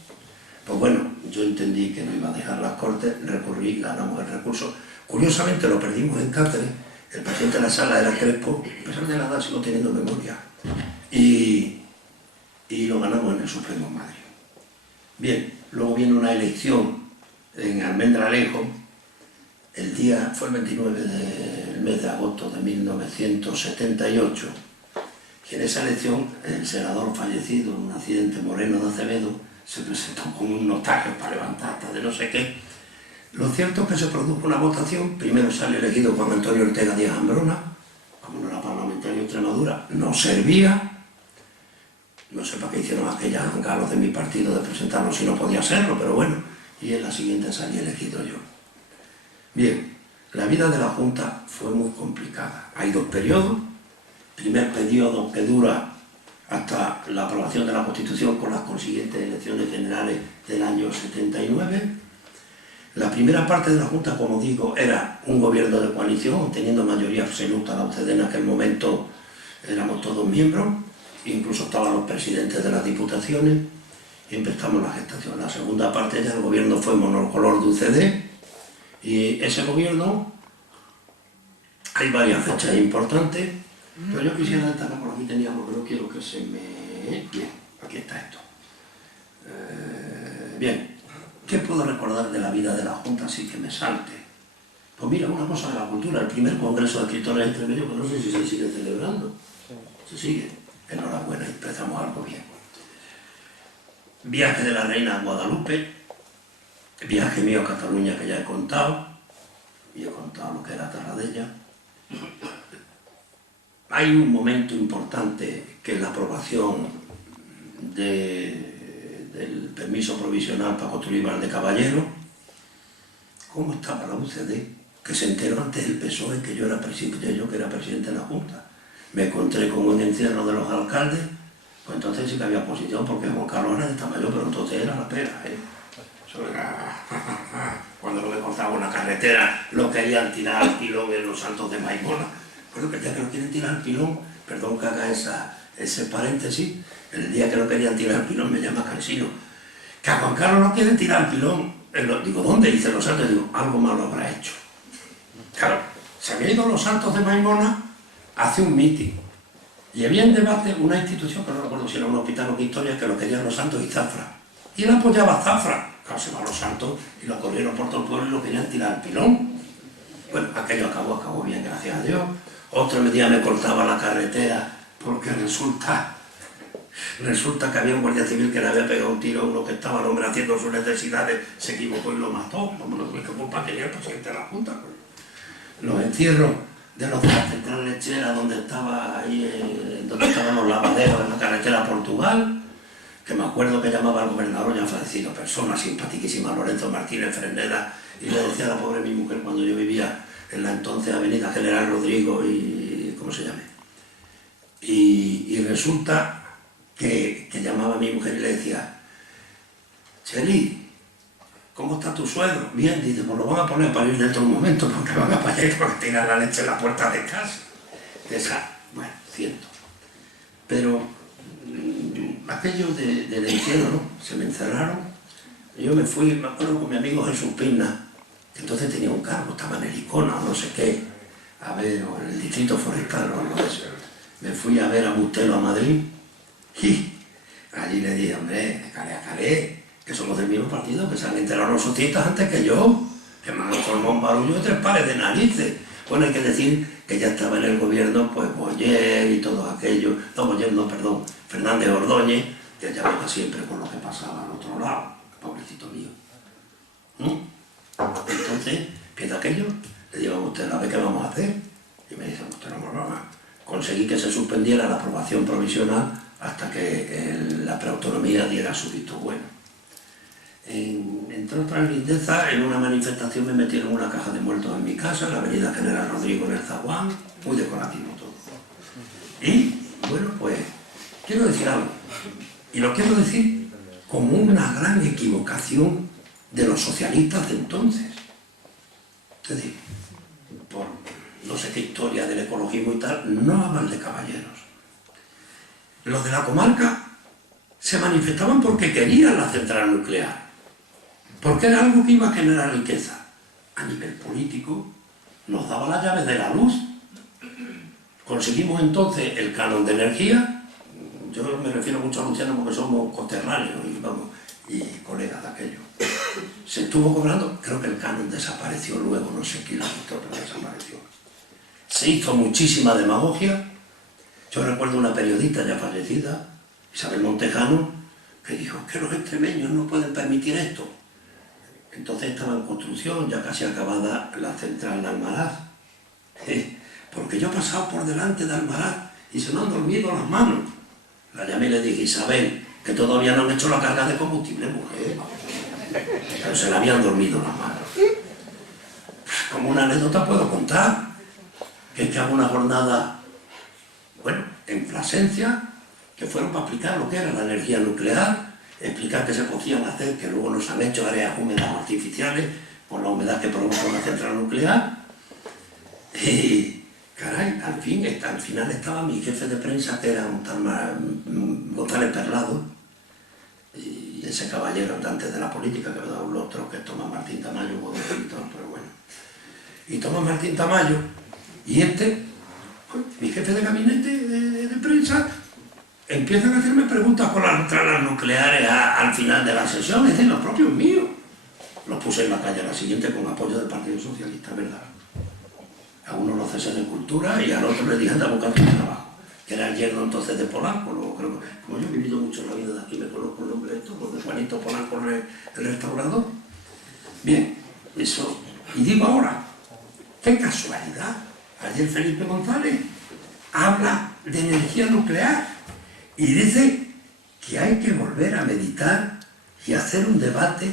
Pues bueno, yo entendí que no iba a dejar las Cortes, recurrí, ganamos el recurso. Curiosamente lo perdimos en Cáceres, el presidente de la sala era Crespo, a pesar de la edad sigo teniendo memoria, y lo ganamos en el Supremo en Madrid. Bien, luego viene una elección en Almendralejo, fue el 29 del mes de agosto de 1978, y en esa elección el senador fallecido en un accidente, Moreno de Acevedo, se presentó con un notario para levantar hasta de no sé qué. Lo cierto es que se produjo una votación. Primero sale elegido Juan Antonio Ortega Díaz Ambrona, como no era parlamentario de Extremadura, no servía. No sé para qué hicieron aquellas galos de mi partido de presentarlo si no podía serlo, pero bueno. Y en la siguiente salí elegido yo. Bien, la vida de la Junta fue muy complicada. Hay dos periodos. Primer periodo que dura hasta la aprobación de la Constitución con las consiguientes elecciones generales del año 79. La primera parte de la Junta, como digo, era un gobierno de coalición, teniendo mayoría absoluta. La UCD en aquel momento éramos todos miembros, incluso estaban los presidentes de las diputaciones, y empezamos la gestación. La segunda parte ya el gobierno fue monocolor de UCD, y ese gobierno, hay varias fechas importantes, pero yo quisiera destacar, por aquí tenía, porque no quiero que se me... Bien, aquí está esto. Bien, ¿qué puedo recordar de la vida de la Junta así que me salte? Pues mira, una cosa de la cultura, el primer congreso de escritores entre medio, que no sé si se sigue celebrando. Se sigue. Enhorabuena, empezamos algo bien. Viaje de la reina a Guadalupe, viaje mío a Cataluña que ya he contado, y he contado lo que era Tarradella. Hay un momento importante que es la aprobación del permiso provisional para construir Valdecaballero. ¿Cómo estaba la UCD? Que se enteró antes del PSOE que yo era presidente de la Junta. Me encontré con un encierro de los alcaldes, pues entonces sí que había oposición, porque Juan Carlos era de Tamayo, pero entonces era la pera, ¿eh? Eso era... Cuando lo que cortaba una carretera lo querían tirar al pilón en los Santos de Maimona. Bueno, que ya que no quieren tirar al pilón, perdón que haga ese paréntesis, el día que no querían tirar al pilón me llama Cansino. Que a Juan Carlos no quieren tirar al pilón. Digo, ¿dónde? Dice los Santos. Digo, algo malo habrá hecho. Claro, se había ido los Santos de Maimona hace un mitin. Y había en debate una institución, que no recuerdo si era un hospital o qué historia, que lo querían los Santos y Zafra. Y él apoyaba a Zafra. Claro, se va a los Santos y lo corrieron por todo el pueblo y lo querían tirar al pilón. Bueno, aquello acabó bien, gracias a Dios. Otro día me cortaba la carretera porque resulta que había un guardia civil que le había pegado un tiro a uno que estaba, el hombre haciendo sus necesidades, se equivocó y lo mató. No me lo tuve que culpar, que era el presidente de la Junta. Los encierros de la central lechera donde estaban los lavaderos en la carretera a Portugal, que me acuerdo que llamaba al gobernador, ya fallecido, persona simpaticísima, Lorenzo Martínez Fresneda, y le decía a la pobre mi mujer cuando yo vivía en la entonces avenida General Rodrigo y... ¿cómo se llame? Y resulta que llamaba a mi mujer y le decía, Cheli, ¿cómo está tu suegro? Bien, dice, pues lo van a poner para ir dentro de un momento, porque van a para allá porque tiran la leche en la puerta de casa. Bueno, cierto. Pero aquello del encierro, ¿no? Se me encerraron. Yo me fui, me acuerdo con mi amigo Jesús Pina, que entonces tenía un cargo, estaba en el Icona o no sé qué, a ver, o en el distrito forestal o algo de eso. Me fui a ver a Bustelo a Madrid y allí le dije, hombre, calé, que somos del mismo partido, que se han enterado los socialistas antes que yo, que me han formado un barullo de 3 pares de narices. Bueno, hay que decir que ya estaba en el gobierno, pues Boyer y todo aquello, perdón, Fernández Ordóñez, que ya iba siempre con lo que pasaba al otro lado, pobrecito mío. Entonces, empieza aquello, le digo a usted, ¿a ver qué vamos a hacer? Y me dice, usted no me va a conseguir que se suspendiera la aprobación provisional hasta que la preautonomía diera su visto bueno. Entre otras lindezas, en una manifestación me metieron una caja de muertos en mi casa, en la avenida General Rodrigo en el Zaguán, muy decorativo todo. Y, bueno, pues, quiero decir algo, y lo quiero decir como una gran equivocación de los socialistas de entonces. Es decir, por no sé qué historia del ecologismo y tal, no a Valdecaballeros. Los de la comarca se manifestaban porque querían la central nuclear, porque era algo que iba a generar riqueza. A nivel político, nos daba las llaves de la luz. Conseguimos entonces el canon de energía. Yo me refiero mucho a Luciano porque somos coterráneos y colegas de aquello. Se estuvo cobrando, creo que el canon desapareció luego, no sé quién lo quitó, pero desapareció. Se hizo muchísima demagogia. Yo recuerdo una periodista ya fallecida, Isabel Montejano, que dijo que los extremeños no pueden permitir esto. Entonces estaba en construcción, ya casi acabada la central de Almaraz. Porque yo he pasado por delante de Almaraz y se me han dormido las manos. La llamé y le dije, Isabel, que todavía no han hecho la carga de combustible, mujer. Pero se le habían dormido las manos. Como una anécdota puedo contar, que es que hago una jornada, bueno, en Plasencia, que fueron para explicar lo que era la energía nuclear, explicar que se podían hacer, que luego nos han hecho áreas húmedas artificiales, por la humedad que provoca una central nuclear. Y, caray, al final estaba mi jefe de prensa, que era un tal González Perlado, y ese caballero andante de la política, que me da un lustro, que es Tomás Martín Tamayo, pero bueno. Y Tomás Martín Tamayo, y mi jefe de gabinete de prensa, empiezan a hacerme preguntas por las centrales nucleares al final de la sesión, es decir, los propios míos. Los puse en la calle a la siguiente con apoyo del Partido Socialista, ¿verdad? A uno lo cesé de cultura y al otro le dije anda a buscar trabajo, que era el yerno entonces de Polanco. Luego, creo que, como yo he vivido mucho en la vida de aquí, me conozco el nombre de estos, los de Juanito Polanco, el restaurador. Bien, eso. Y digo ahora, qué casualidad, ayer Felipe González habla de energía nuclear y dice que hay que volver a meditar y hacer un debate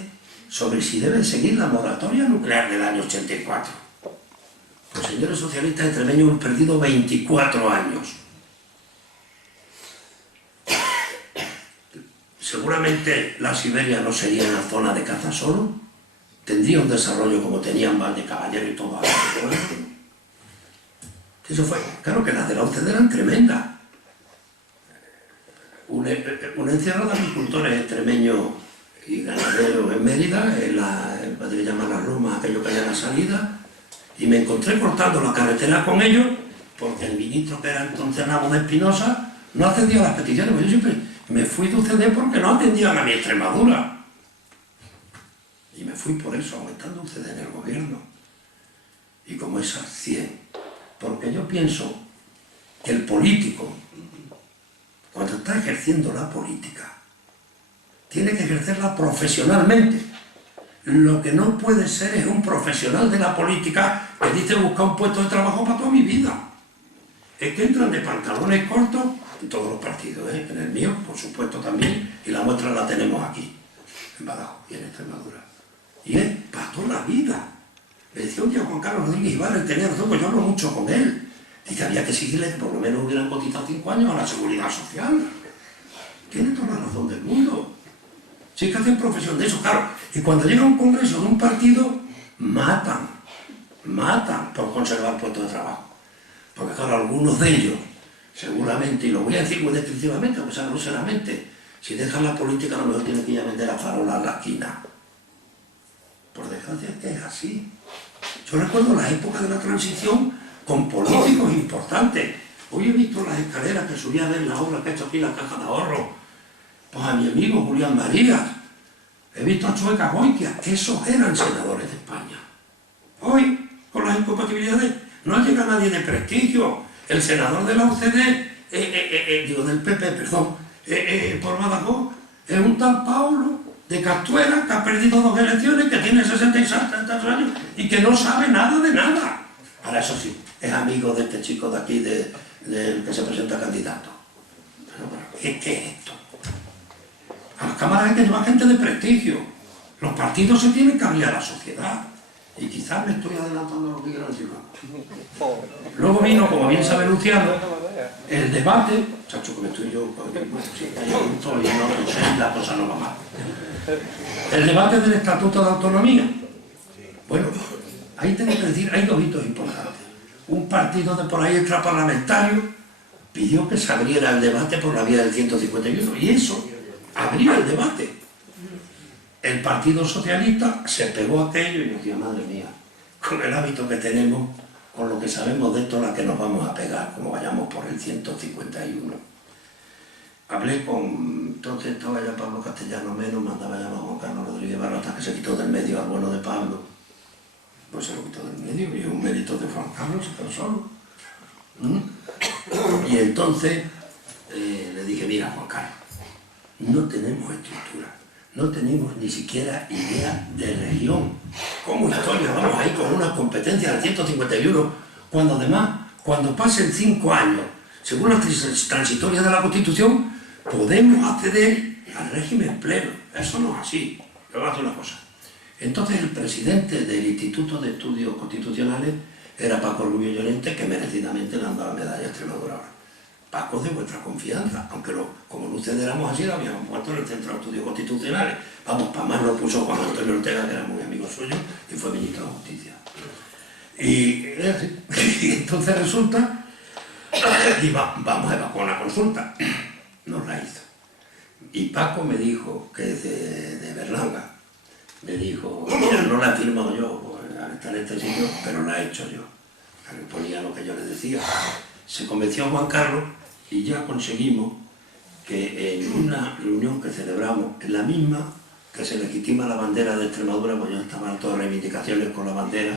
sobre si deben seguir la moratoria nuclear del año 84. Pues señores socialistas extremeños, hemos perdido 24 años. Seguramente la Siberia no sería una zona de caza solo, tendría un desarrollo como tenían Valdecaballero y todo. Eso fue, claro que las de la OCDE eran tremendas. Un encierro de agricultores extremeños y ganaderos en Mérida, en lo que llaman las lomas, aquello que hay a la salida, y me encontré cortando la carretera con ellos, porque el ministro, que era entonces Nabo de Espinosa, no atendía las peticiones, pues yo siempre me fui de UCD porque no atendían a mi Extremadura. Y me fui por eso, aumentando UCD en el gobierno. Y como esas 100. Porque yo pienso que el político, cuando está ejerciendo la política, tiene que ejercerla profesionalmente. Lo que no puede ser es un profesional de la política que dice buscar un puesto de trabajo para toda mi vida. Es que entran de pantalones cortos en todos los partidos, en el mío, por supuesto, también, y la muestra la tenemos aquí, en Badajoz y en Extremadura. Y es para toda la vida. Me decía un día Juan Carlos Rodríguez Ibarra, tenía razón, pues yo hablo mucho con él, y que había que seguirle, que por lo menos hubieran cotizado 5 años a la seguridad social. Tiene toda la razón del mundo. Sí que hacen profesión de eso, claro. Y cuando llega a un congreso de un partido, matan por conservar puestos de trabajo. Porque claro, algunos de ellos, seguramente, y lo voy a decir muy descriptivamente, aunque sea groseramente, si dejan la política a lo mejor tienen que ir a vender a farolas a la esquina. Por desgracia es que es así. Yo recuerdo las épocas de la transición con políticos importantes. Hoy he visto las escaleras que subía a ver la obra que ha hecho aquí la Caja de Ahorro. Pues a mi amigo Julián Marías. He visto a Chueca Goitia, que esos eran senadores de España. Hoy, con las incompatibilidades, no llega nadie de prestigio. El senador de la UCD, del PP, perdón, por Badajoz, es un tal Paulo de Castuera, que ha perdido 2 elecciones, que tiene 66 años y que no sabe nada de nada. Ahora, eso sí, es amigo de este chico de aquí, del que se presenta candidato. Pero, ¿qué es esto? A las cámaras hay que llevar gente de prestigio. Los partidos se tienen que abrir a la sociedad. Y quizás me estoy adelantando a lo que quiero decir. Luego vino, como bien sabe Luciano, el debate. Chacho, que me estoy yo. La cosa no va mal. El debate del Estatuto de Autonomía. Bueno, ahí tengo que decir, hay 2 hitos importantes. Un partido de por ahí extraparlamentario pidió que se abriera el debate por la vía del 151. Y eso abría el debate. El Partido Socialista se pegó a aquello y decía, madre mía, con el hábito que tenemos, con lo que sabemos de esto, la que nos vamos a pegar, como vayamos por el 151. Hablé con, entonces estaba ya Pablo Castellano Menos, mandaba llamar a Juan Carlos Rodríguez Ibarra, hasta que se quitó del medio al bueno de Pablo. Pues se lo quitó del medio, y es un mérito de Juan Carlos, se quedó solo. Y entonces le dije, mira Juan Carlos, no tenemos estructura. No tenemos ni siquiera idea de región. ¿Cómo historia vamos a ir con una competencia del 151 cuando además, cuando pasen 5 años, según las transitorias de la Constitución, podemos acceder al régimen pleno? Eso no es así. Yo voy a hacer una cosa. Entonces el presidente del Instituto de Estudios Constitucionales era Paco Rubio Llorente, que merecidamente le han dado la medalla a Extremadura ahora. Paco de vuestra confianza, aunque como Luces éramos así, lo habíamos puesto en el Centro de Estudios Constitucionales. Vamos, para más lo puso Juan Antonio Ortega, que era muy amigo suyo, y fue ministro de Justicia. Y entonces resulta, y vamos a evacuar una consulta. Nos la hizo. Y Paco me dijo, que es de Berlanga, me dijo, mira, no la he firmado yo, está en este sitio, pero la he hecho yo. O sea, que ponía lo que yo le decía. Se convenció a Juan Carlos y ya conseguimos que en una reunión que celebramos, en la misma que se legitima la bandera de Extremadura, pues yo estaba en todas las reivindicaciones con la bandera,